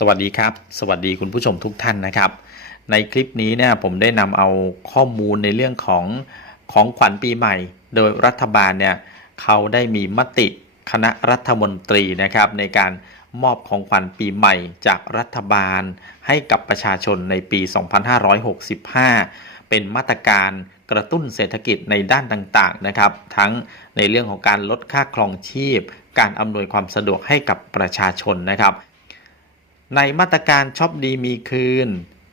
สวัสดีครับ สวัสดีคุณผู้ชมทุกท่านนะครับ ในคลิปนี้เนี่ยผมได้นำเอาข้อมูลในเรื่องของของขวัญปีใหม่ โดยรัฐบาลเนี่ยเขาได้มีมติคณะรัฐมนตรีนะครับในการมอบของขวัญปีใหม่จากรัฐบาล ให้กับประชาชนในปี 2565 เป็นมาตรการกระตุ้นเศรษฐกิจในด้านต่างๆนะครับ ทั้งในเรื่องของการลดค่าครองชีพ การอำนวยความสะดวกให้กับประชาชนนะครับ ในมาตรการช็อปดีมีคืน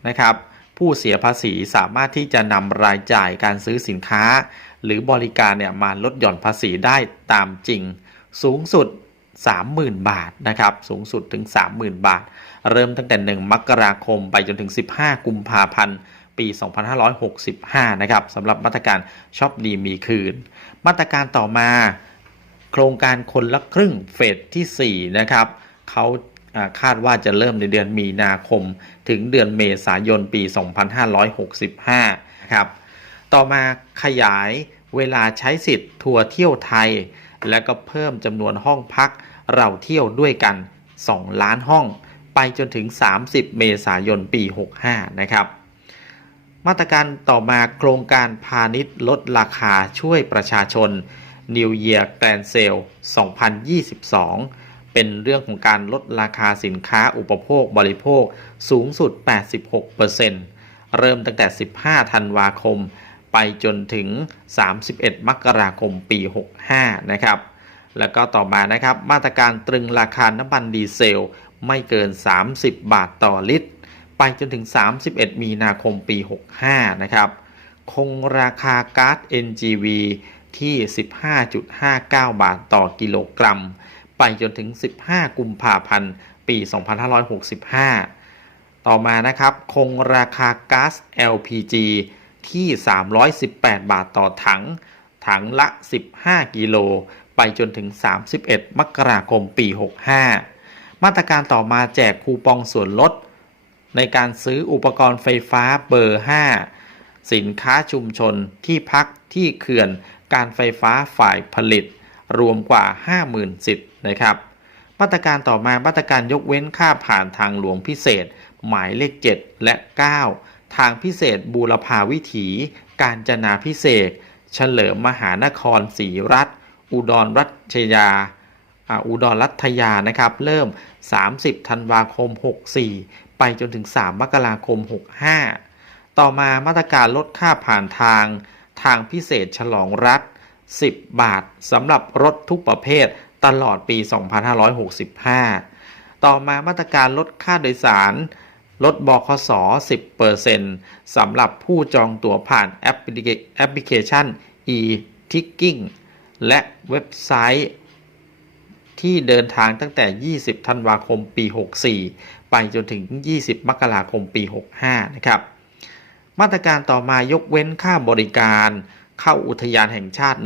นะครับผู้เสียภาษีสามารถที่จะนำรายจ่ายการซื้อสินค้า หรือบริการเนี่ยมาลดหย่อนภาษีได้ตามจริง สูงสุด 30,000 บาทนะครับสูงสุดถึง 30,000 บาท เริ่มตั้งแต่ 1 มกราคมไปจนถึง 15 กุมภาพันธ์ปี 2565 นะครับสำหรับมาตรการช็อปดีมีคืน มาตรการต่อมา โครงการคนละครึ่งเฟสที่ 4 นะครับเขาอ่า คาดว่าจะเริ่มในเดือนมีนาคม ถึงเดือนเมษายนปี 2565นะครับต่อมาขยายเวลาใช้สิทธิ์ทัวร์เที่ยวไทย และก็เพิ่มจำนวนห้องพักเราเที่ยวด้วยกัน 2 ล้านห้อง ไปจนถึง 30 เมษายนปี 65 นะครับมาตรการต่อมาโครงการพาณิชย์ลดราคาช่วยประชาชน New Year Grand Sale 2022 เป็นเรื่องของการลดราคาสินค้าอุปโภคบริโภคสูงสุด 86%เริ่มตั้งแต่ 15 ธันวาคม ไปจนถึง 31 มกราคมปี 65 นะครับ แล้วก็ต่อมานะครับ มาตรการตรึงราคาน้ำมันดีเซล ไม่เกิน 30 บาทต่อลิตร ไปจนถึง 31 มีนาคมปี 65 นะครับ คงราคาก๊าซ NGV ที่ 15.59 บาทต่อกิโลกรัม ไปจนถึง 15 กุมภาพันธ์ ปี 2565 ต่อมานะครับ คงราคาก๊าซ LPG ที่ 318 บาทต่อถัง ถังละ 15 กิโล ไปจนถึง 31 มกราคม ปี 65 มาตรการต่อมาแจกคูปองส่วนลด ในการซื้ออุปกรณ์ไฟฟ้าเบอร์ 5 สินค้าชุมชนที่พักที่เขื่อนการไฟฟ้าฝ่ายผลิต รวมกว่า 50,000 สิทธิ์นะครับมาตรการต่อมามาตรการยกเว้นค่าผ่านทางหลวงพิเศษ หมายเลข 7 และ 9 ทางพิเศษบูรพาวิถี การจนาพิเศษ เฉลิมมหานครศรีรัฐ อุดรรัชยาอ่าอุดรรัฐยานะครับ เริ่ม 30 ธันวาคม 64 ไปจนถึง 3 มกราคม 65 ต่อมามาตรการลดค่าผ่านทาง ทางพิเศษฉลองรัฐ 10 บาทสำหรับรถทุกประเภทตลอดปี 2565 ต่อมามาตรการลดค่าโดยสาร ลดบคส10%สำหรับผู้จองตั๋วผ่านแอปพลิเคแอปพลิเคชัน e-ticking และเว็บไซต์ที่เดินทางตั้งแต่ 20 ธันวาคม ปี 64 ไปจนถึง 20 มกราคม ปี 65 นะครับ มาตรการต่อมายกเว้นค่าบริการ เข้าอุทยานแห่งชาติ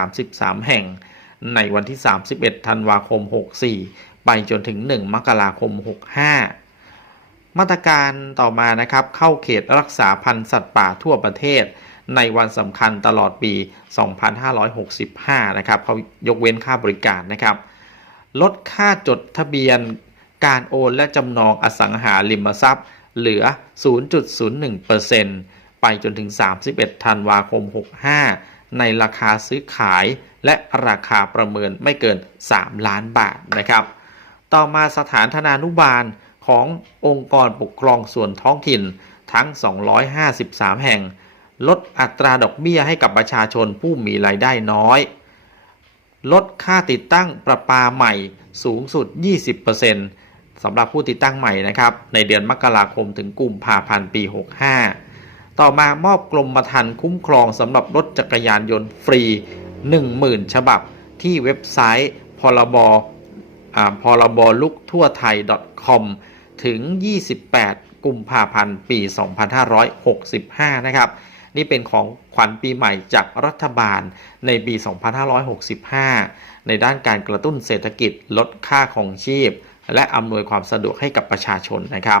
133 แห่ง ในวันที่ 31 ธันวาคม 64 ไปจนถึง 1 มกราคม 65 มาตรการต่อมานะครับเข้าเขตรักษาพันธุ์สัตว์ป่าทั่วประเทศ ในวันสำคัญตลอดปี 2565 นะครับเขายกเว้นค่าบริการนะครับ ลดค่าจดทะเบียนการโอนและจำนองอสังหาริมทรัพย์ เหลือ 0.01% ไปจนถึง 31 ธันวาคม 65 ในราคาซื้อขายและราคาประเมินไม่เกิน 3 ล้านบาทนะครับ ต่อมาสถานธนานุบาลขององค์กรปกครองส่วนท้องถิ่นทั้ง 253 แห่ง ลดอัตราดอกเบี้ยให้กับประชาชนผู้มีรายได้น้อย ลดค่าติดตั้งประปาใหม่สูงสุด 20%สำหรับผู้ติดตั้งใหม่นะครับ ในเดือนมกราคมถึงกุมภาพันธ์ปี 65 ต่อมามอบกรมธรรม์คุ้มครองสำหรับรถจักรยานยนต์ฟรี 10,000 ฉบับที่เว็บไซต์พรบอ่าพรบลุกทั่วไทย .com ถึง 28 กุมภาพันธ์ ปี 2565 นะครับ นี่เป็นของขวัญปีใหม่จากรัฐบาลในปี 2565 ในด้านการกระตุ้นเศรษฐกิจลดค่าของชีพ และอำนวยความสะดวกให้กับประชาชนนะครับ